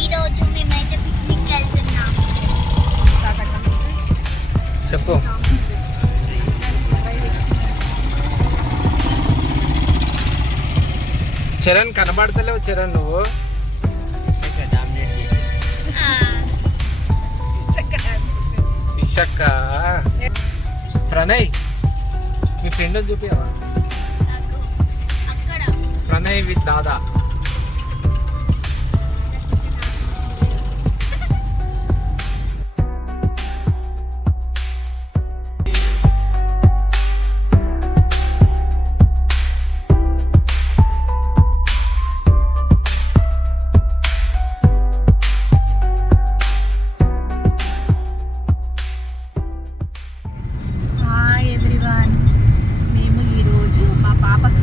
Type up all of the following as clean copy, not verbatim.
ఈరోజు మేమైతే పిక్నిక్ వెళ్తున్నాం. చెప్పు. చరణ్ కనబడతలేవు చరణ్ నువ్వు. ఇషక్క ప్రణయ్ మీ ఫ్రెండ్ చూపించవా? ప్రణయ్ విత్ దాదా.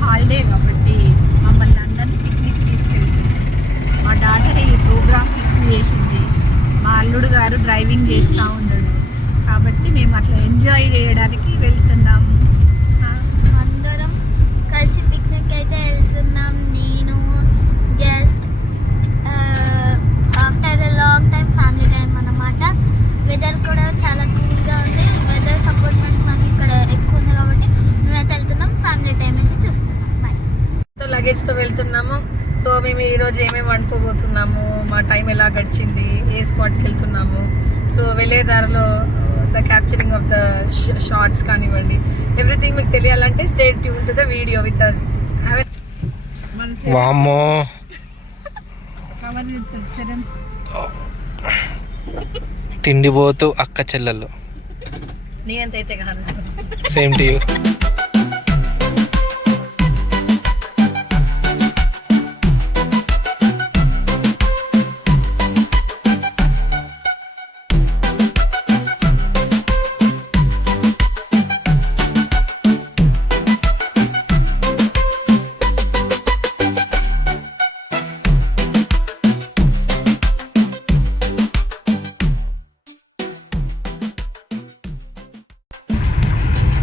హాలిడే కాబట్టి మమ్మల్ని అందరినీ పిక్నిక్ తీసుకెళ్తుంది. మా డాటర్ ఈ ప్రోగ్రామ్ ఫిక్స్ చేసింది. మా అల్లుడు గారు డ్రైవింగ్ చేస్తూ ఉన్నాడు కాబట్టి మేము అట్లా ఎంజాయ్ చేయడానికి వెళ్తున్నాం. అందరం కలిసి పిక్నిక్ అయితే వెళ్తున్నాం. నేను just after a long time family time అన్నమాట. వెదర్ కూడా చాలా కూల్గా ఉంది. వెదర్ సపోర్ట్మెంట్ మాకు ఇక్కడ ఎక్కువ ఉంది కాబట్టి మేమైతే వెళ్తున్నాం. ఫ్యామిలీ టైం అయితే చూస్తున్నాం. లగేజ్తో వెళ్తున్నాము. సో మేము ఈరోజు ఏమేమి వండుకోబోతున్నాము, మా టైం ఎలా గడిచింది, ఏ స్పాట్కి వెళ్తున్నాము, సో వెళ్ళే దారిలో the capturing of the shorts కానివ్వండి, ఎవ్రీథింగ్ మీకు తెలియాలంటే stay tune to the video with us. వామ్మో తిండిపోతూ అక్క చెల్లెలు. నీ అంత అయితే కాదు. Same to you.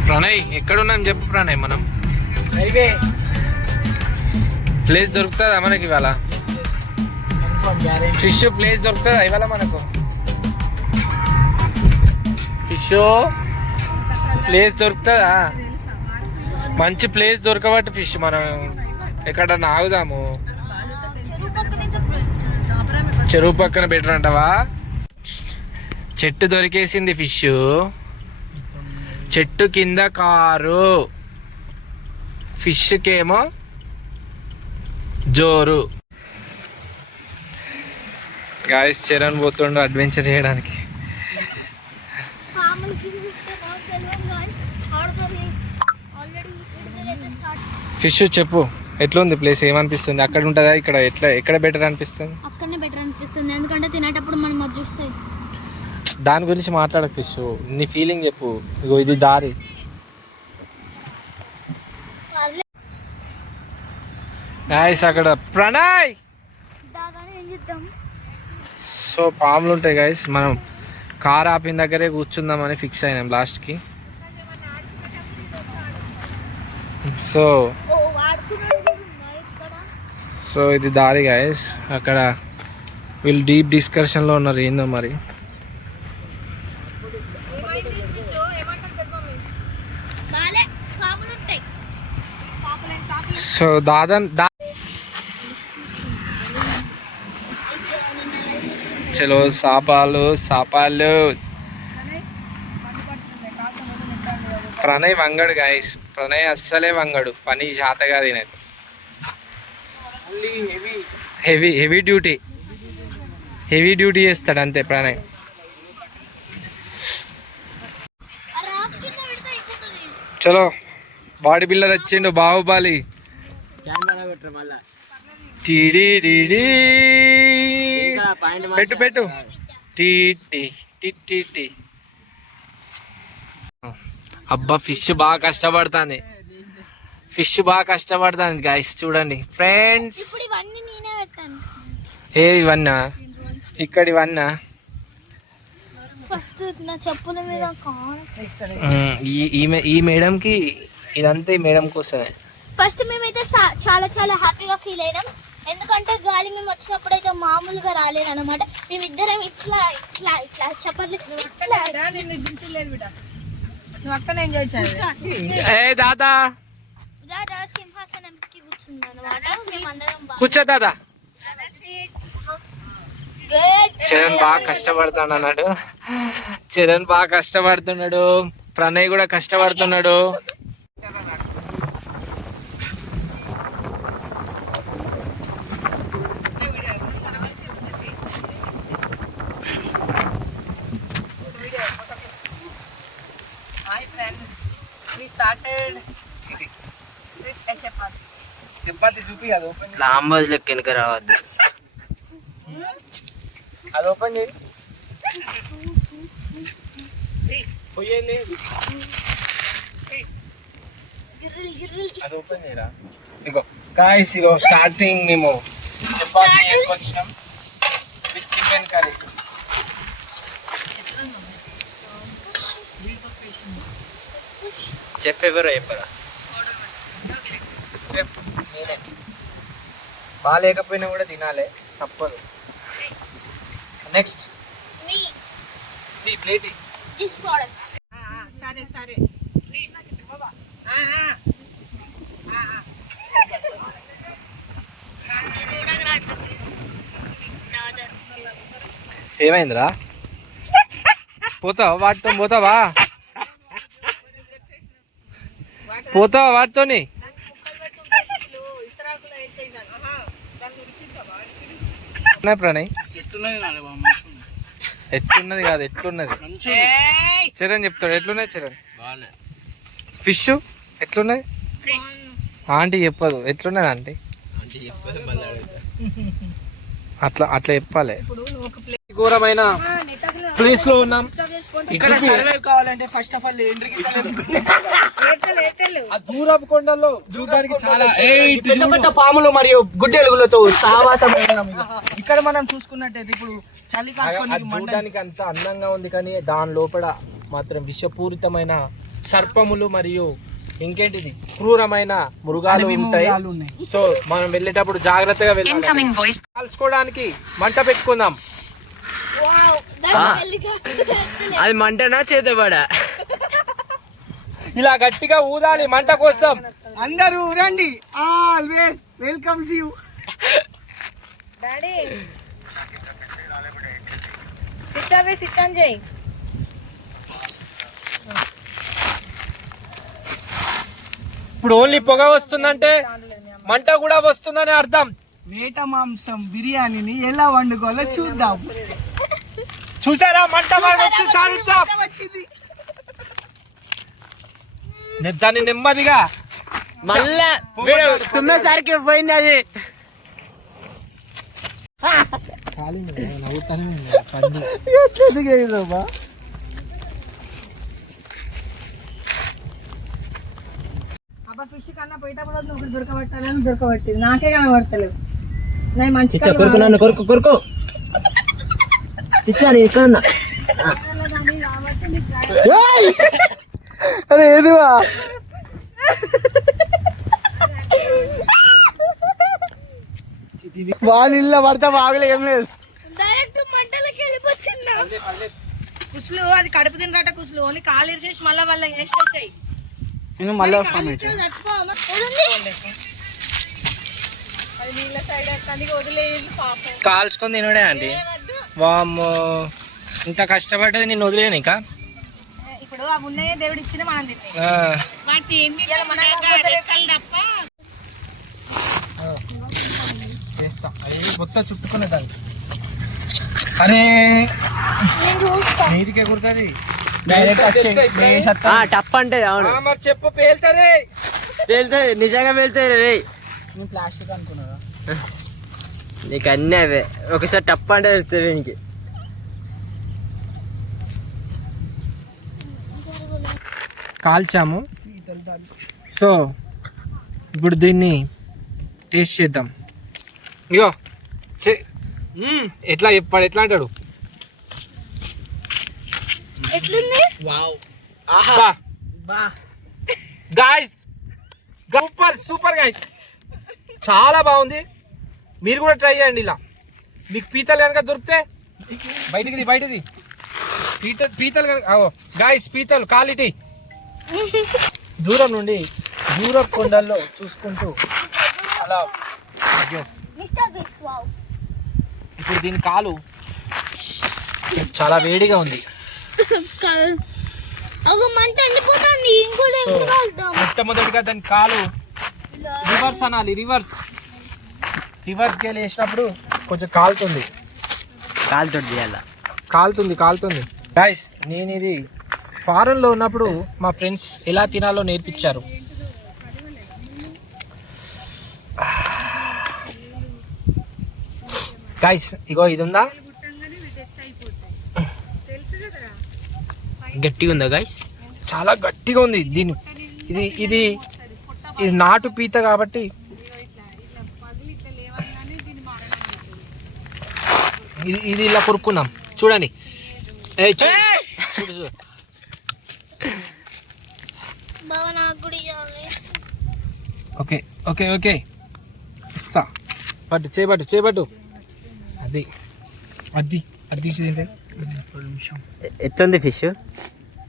ప్రణయ్ ఎక్కడున్నాం చెప్పు ప్రణయ్. మనం రైల్వే ప్లేస్ దొరుకుతుందా మనకి ఇవాళ? ఫిష్ ప్లేస్ దొరుకుతుందా ఇవాళ మనకు? ఫిష్ ప్లేస్ దొరుకుతుందా? మంచి ప్లేస్ దొరకబట్టి ఫిష్ మనం ఎక్కడన్నా ఆగుదాము. చెరువు పక్కన బెటర్ అంటావా? చెట్టు దొరికేసింది ఫిష్. చెట్టు కింద కారు, ఫిష్కేమో జోరు. గాయస్ చరణ్ పోతుండు అడ్వెంచర్ చేయడానికి. ఫిష్ చెప్పు ఎట్లుంది ప్లేస్, ఏమనిపిస్తుంది? అక్కడ ఉంటుందా ఇక్కడ? ఎక్కడ బెటర్ అనిపిస్తుంది? అక్కడనే బెటర్ అనిపిస్తుంది, ఎందుకంటే తినేటప్పుడు మనం అది చూస్తే. దాని గురించి మాట్లాడకు ఫిష్, నీ ఫీలింగ్ చెప్పు. ఇగో ఇది దారి. గాయస్ అక్కడ ప్రణయ్. సో పాములు ఉంటాయి గాయస్. మనం కార్ ఆపిన దగ్గరే కూర్చుందామని ఫిక్స్ అయినాం లాస్ట్కి. సో ఇది దారి గాయస్. అక్కడ వీళ్ళు డీప్ డిస్కషన్లో ఉన్నారు ఏందో మరి. సో చలో సాపాలు. ప్రణయ్ వంగడు గాయస్. ప్రణయ్ అస్సలే వంగడు, పని జాతగా తినదు. హెవీ డ్యూటీ చేస్తాడు అంతే ప్రణయ్. చలో బాడీ బిల్డర్ వచ్చిండు బాహుబలి. పెట్టు టీ. అబ్బా ఫిష్ బాగా కష్టపడుతుంది. గైస్ చూడండి ఫ్రెండ్స్. ఏది ఇవన్నా? ఇక్కడ ఇవన్నా ఫస్ట్ నా చెప్పుల మీద ఈ మేడంకి ఇదంతా ఈ మేడం కోసమే. ఫస్ట్ మేమైతే చాలా చాలా హ్యాపీగా ఫీల్ అయినాం, ఎందుకంటే గాలి మేము వచ్చినప్పుడు అయితే మామూలుగా రాలేదన్నమాట. మేమిద్దరం ఇట్లా ఇట్లా ఇట్లా చప్పట్లు నిన్ను దించలేదు బిడ్డ, నువ్వు అక్కనే ఎంజాయ్ చేయాలి. దాదా దాదా సింహాసనంకి కూర్చుందన్నమాట. మేమందరం కూర్చో దాదా. చరణ్ బాగా కష్టపడుతున్నాడు, చరణ్ బాగా కష్టపడుతున్నాడు, ప్రణయ్ కూడా కష్టపడుతున్నాడు. చపాతి చూపి అది ఓపెన్ లాంబోజ్ లెక్క వెనక రావద్దు. అది ఓపెన్ చేయి. అది ఓపెన్ చేయరా. ఇగో గాయ్స్, ఇగో స్టార్టింగ్ మేము చపాతి చేసుకొచ్చినాం విత్ చికెన్ కర్రీ. చెఫ్ ఎవరో చెప్పరా? చెఫ్ నేనే. బాగాలేకపోయినా కూడా తినాలి, తప్పదు. నెక్స్ట్ ఈ ప్లేట్ దిస్ ప్రోడక్ట్. సరే సరే ఏమైందిరా? పోతావా వాటితో? పోతావా వాటితోని? ప్రణయ్ ఎట్లున్నది కాదు, ఎట్లున్నది చరణ్ చెప్తాడు. ఎట్లున్నది చరణ్? ఫిష్ ఎట్లున్నది? ఆంటీ చెప్పదు. ఎట్లున్నది ఆంటీ? అట్లా అట్లా చెప్పాలి. ఘోరమైన ప్లేస్ లో ఉన్నాం. ఇక్కడ సర్వైవ్ కావాలంటే ఫస్ట్ ఆఫ్ ఆల్ దూరపు కొండల్లో చూడడానికి చాలా పెద్ద పెద్ద పాములు మరియు గుడ్డెలుగులతో సహవాసం. ఇక్కడ మనం చూసుకున్నట్టయితే ఇప్పుడు చలి చూడడానికి అంత అందంగా ఉంది, కానీ దాని లోపల మాత్రం విషపూరితమైన సర్పములు మరియు ఇంకేంటిది క్రూరమైన మృగాలు ఉంటాయి. సో మనం వెళ్ళేటప్పుడు జాగ్రత్తగా వెళ్ళాలి. కాల్చుకోవడానికి మంట పెట్టుకుందాం. అది మంటనా చేతబడా? ఇలా గట్టిగా ఊదాలి మంట కోసం. అందరూ రండి, always welcome you. Daddy switch on చేయి. ఇప్పుడు ఓన్లీ పొగ వస్తుందంటే మంట కూడా వస్తుందని అర్థం. మేట మాంసం బిర్యానీని ఎలా వండుకోవాలో చూద్దాం. చూసారా మంట దాన్ని నెమ్మదిగా మళ్ళా తుమ్మేసరికి పోయింది అది. అబ్బా ఫిష్ కన్నా పోయేటప్పుడు నువ్వు దొరకబట్టాలని దొరకబట్టింది, నాకే కనబడతలేదు. నేను మంచి కొరకు కొరకు చిచ్చారు ఎక్కడ? అరే ఏదివా వాడి ఇళ్ళ పడతా బాగలే, ఏం లేదు. డైరెక్ట్ మంటలకి వెళ్ళిపోతున్నా. కుసులు అది కడుపు తినరాట కుసులు, ఓన్లీ కాలు ఇరిచేసి మళ్ళీ వాళ్ళ వేసేసాయి. నేను మళ్ళీ నీళ్ళ సైడ్ ఎక్కడికి వదిలేదు పాపం. కాల్చుకొని తినడే అండి. వామ్మో, ఇంత కష్టపడ్డది నేను వదిలేను ఇంకా. ఇప్పుడు అవి ఉన్నాయే దేవుడు ఇచ్చిన మనం తిన్నాయి. చేస్తా అవి కొత్త చుట్టుకునే దాన్ని. అరే నీటికే కుడుతుంది టప్ అంటే అవును. మరి చెప్పు పేలుతుంది. పేలుతుంది, నిజంగా పేలుతుంది రే. నేను ప్లాస్టిక్ అనుకున్నారా? నీకు అన్నీ అవే. ఒకసారి టప్ అంటే వెళ్తుంది నీకు. కాల్చాము. సో ఇప్పుడు దీన్ని టేస్ట్ చేద్దాం. ఇగో ఎట్లా చెప్పాడు, ఎట్లా అంటాడు? ఎట్లుంది? Wow. Guys super super guys, చాలా బాగుంది. మీరు కూడా ట్రై చేయండి ఇలా. మీకు పీతలు కనుక దొరికితే బయటికి పీతలు కనుక గాయస్, పీతలు క్వాలిటీ. దూరం నుండి యూరప్ కొండల్లో చూసుకుంటూ అలా. ఇప్పుడు దీని కాలు చాలా వేడిగా ఉంది. సో మొట్టమొదటిగా దాని కాలు రివర్స్ అనాలి. రివర్స్ గేల్ వేసినప్పుడు కొంచెం కాలుతుంది. గైస్, నేను ఇది ఫారెన్ లో ఉన్నప్పుడు మా ఫ్రెండ్స్ ఎలా తినాలో నేర్పించారు. గైస్ ఇగో ఇది ఉందా, గట్టిగా ఉందా గైస్? చాలా గట్టిగా ఉంది. ఇది నాటు పీత కాబట్టి ఇది ఇలా కొరుక్కున్నాం. చూడండి, చూడు. ఓకే ఓకే ఓకే, ఇస్తా. చేపట్టు. అది ఎట్లుంది ఫిష్?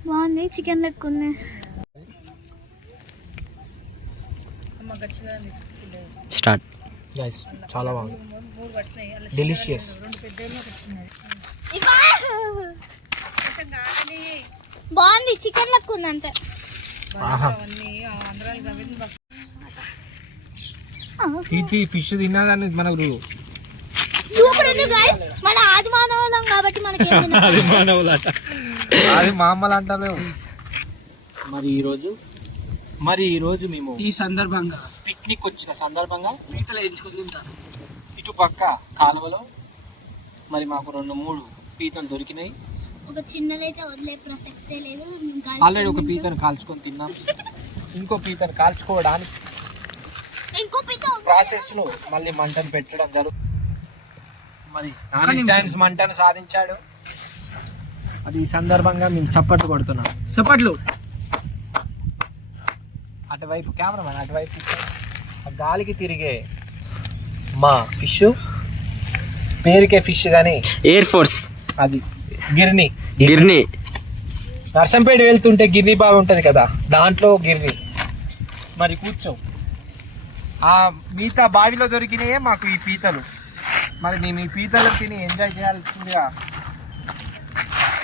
బాగుంది, చికెన్ లెక్క ఉంది. స్టార్ట్. గైస్ చాలా బాగుంది, డెలిషియస్. బాగుంది, చికెన్ లెక్క ఉంది అంతే. ఫిష్ తిన్నదాన్ని మనకు సూపర్ ఉంది గైస్. మన ఆది మానవులం కాబట్టి మనకి అది మామూలు అంటారు. మరి ఈరోజు మేము ఈ సందర్భంగా పిక్నిక్ వచ్చిన సందర్భంగా పీతలు ఎంచుకుని తింటాను. ఇటు పక్క కాలువలో మరి మాకు 2-3 పీతలు దొరికినాయి. ఒక చిన్నదైతే వదిలే ప్రసక్తే లేదు. ఆల్రెడీ ఒక పీతను కాల్చుకొని తిన్నాం. ఇంకో పీతను కాల్చుకోవడానికి ఇంకో పీత ప్రాసెస్ లో మళ్ళీ మంటను పెట్టడం జరుగుతుంది. మరి నాని మంటను సాధించాడు. అది ఈ సందర్భంగా మేము చప్పట్లు కొడుతున్నాం. చప్పట్లు. అటువైపు కెమెరామెన్, అటువైపు ఆ గాలికి తిరిగే మా ఫిష్, పేరుకే ఫిష్ కానీ ఎయిర్ ఫోర్స్, అది గిర్ని. నర్సంపేట వెళ్తుంటే గిర్ని బావి ఉంటుంది కదా, దాంట్లో గిర్ని. మరి కూర్చో. ఆ మిగతా బావిలో దొరికినాయే మాకు ఈ పీతలు. మరి మేము ఈ పీతలు తిని ఎంజాయ్ చేయాల్సిందిగా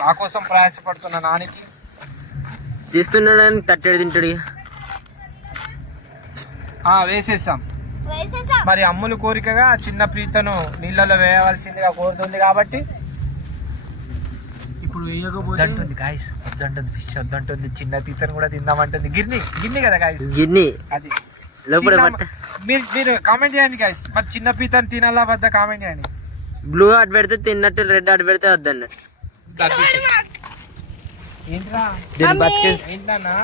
నా కోసం ప్రయాసపడుతున్న నానికి చేస్తున్నాడని తట్టెడు తింటాడు. వేసేసాం. మరి అమ్ములు కోరికగా చిన్న పీతను నీళ్ళలో వేయవలసిందిగా కోరుతుంది కాబట్టి ఇప్పుడు వేయకపోతుంది. గాయస్ వద్దంటుంది, ఫిష్ వద్దంటుంది, చిన్న పీతను కూడా తిందామంటుంది. గిర్ని కదా గాయస్, అది మీరు కామెంట్ చేయండి గాయస్. మరి చిన్న పీతను తినాలా వద్ద కామెంట్ చేయండి. బ్లూ ఆర్ట్ పెడితే తిన్నట్టు, రెడ్ ఆర్ట్ పెడితే వద్దన్న. ఏంట్రా ఏంటన్నా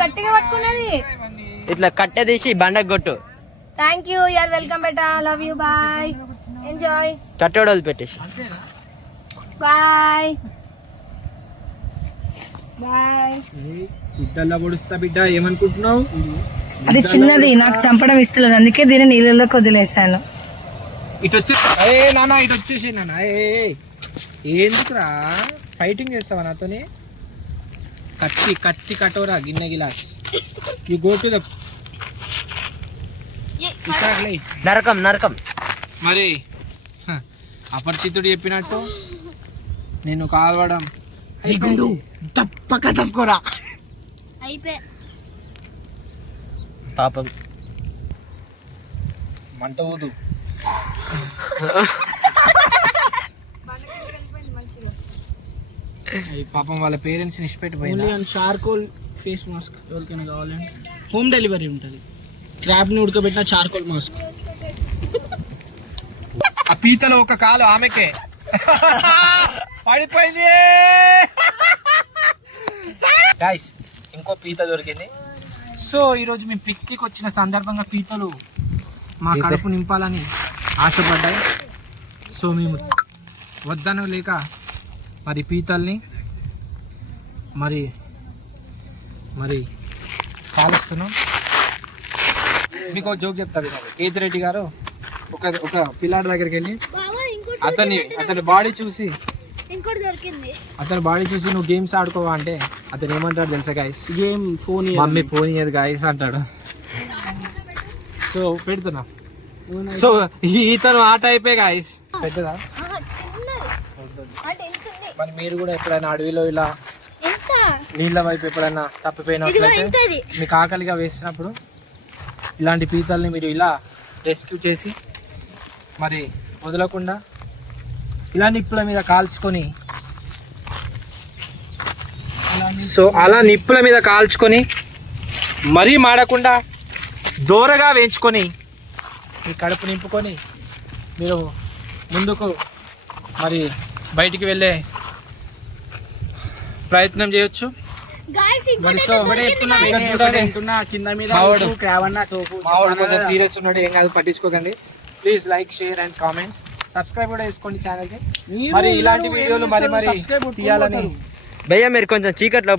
గట్టిగా పట్టుకున్నది ఇట్లా కట్టె తీసి బండకు కొట్టు. థ్యాంక్ యూ, యూఆర్ వెల్కమ్ బేటా, లవ్ యూ, బాయ్, ఎంజాయ్. కట్టెడు వదిలిపెట్టేసి బాయ్ బాయ్. గుడ్డల్లా పొడుస్తా బిడ్డ, ఏమనుకుంటున్నావు? అది చిన్నది, నాకు చంపడం ఇస్తలేదు, అందుకే దీన్ని నీళ్ళలోకి వదిలేసాను. ఇటు వచ్చే నాన్న, ఇటు వచ్చేసి నాన్న. ఎందుకురా ఫైటింగ్ చేస్తావా నాతోని? కత్తి కటోరా గిన్నె గిలాస్. యు గో టు ద నరకం. మరి అపరిచితుడు చెప్పినట్టు నేను కాల్వడం తప్పుకోరా. అయిపోయి పాపం మంట ఊదు. పాపం వాళ్ళ పేరెంట్స్ నిష్పెట్టిపోయింది. చార్కోల్ ఫేస్ మాస్క్ ఎవరికైనా కావాలంటే హోమ్ డెలివరీ ఉంటుంది. క్రాబ్ని ఉడకబెట్టిన చార్కోల్ మాస్క్. ఆ పీతలో ఒక కాలు ఆమెకే పడిపోయింది. గైస్ ఇంకో పీత దొరికింది. సో ఈరోజు మేము పిక్నిక్ వచ్చిన సందర్భంగా పీతలు మా కడుపు నింపాలని ఆశపడ్డాయి. సో మేము వద్దను లేక మరి పీతల్ని మరి మరి కాలుస్తున్నాం. మీకు ఒక జోక్ చెప్తా వినండి. కేతిరెడ్డి గారు ఒక పిల్లాడి దగ్గరికి వెళ్ళి అతని బాడీ చూసి నువ్వు గేమ్స్ ఆడుకోవా అంటే అతను ఏమంటాడు తెలుసా guys? Game phone mummy phone ఇయ్యదు గైస్ అంటాడు. సో పెడుతున్నా. సో ఇతను ఆ టైపే గైస్. పెద్దదా? మరి మీరు కూడా ఎప్పుడైనా అడవిలో ఇలా నీళ్ళ వైపు ఎప్పుడైనా తప్పిపోయినట్లయితే మీకు ఆకలిగా వేసినప్పుడు ఇలాంటి పీతల్ని మీరు ఇలా రెస్క్యూ చేసి మరి వదలకుండా ఇలా నిప్పుల మీద కాల్చుకొని మరీ మాడకుండా దూరగా వేయించుకొని మీ కడుపు నింపుకొని మీరు ముందుకు మరి బయటికి వెళ్ళే ప్రయత్నం చేయొచ్చు. మావాడు కొంచెం సీరియస్ ఉన్నాడు, ఏం కాదు పట్టించుకోకండి. Please like, share and comment. Subscribe కూడా చేసుకోండి ఛానల్కి. మరి ఇలాంటి వీడియోలు మరి తీయాలని భయ్యా మీరు కొంచెం చీకట్లో